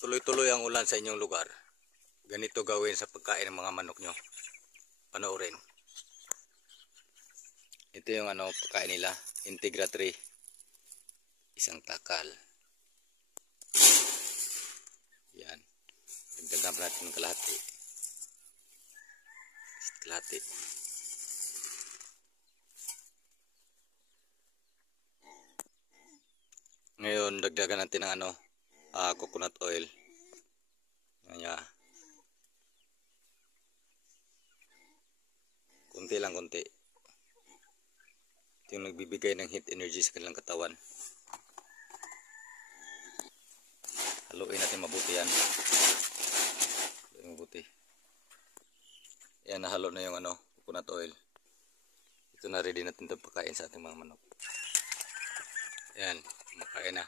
tuloy-tuloy ang ulan sa inyong lugar, ganito gawin sa pagkain ng mga manok nyo. Panoorin. Ito yung pagkain nila, Integra 3. Isang takal. Yan. Dagdagan pa natin ng kalahati. Kalahati. Ngayon, dagdagan natin ng coconut oil. Ayan. Kunti lang, kunti. Ito yung nagbibigay ng heat energy sa kanilang katawan. Haluin natin mabuti yan. Haluin mabuti. Ayan, nahalo na yung coconut oil. Ito na, ready natin itong pagkain sa ating mga manok. Ayan, makain na.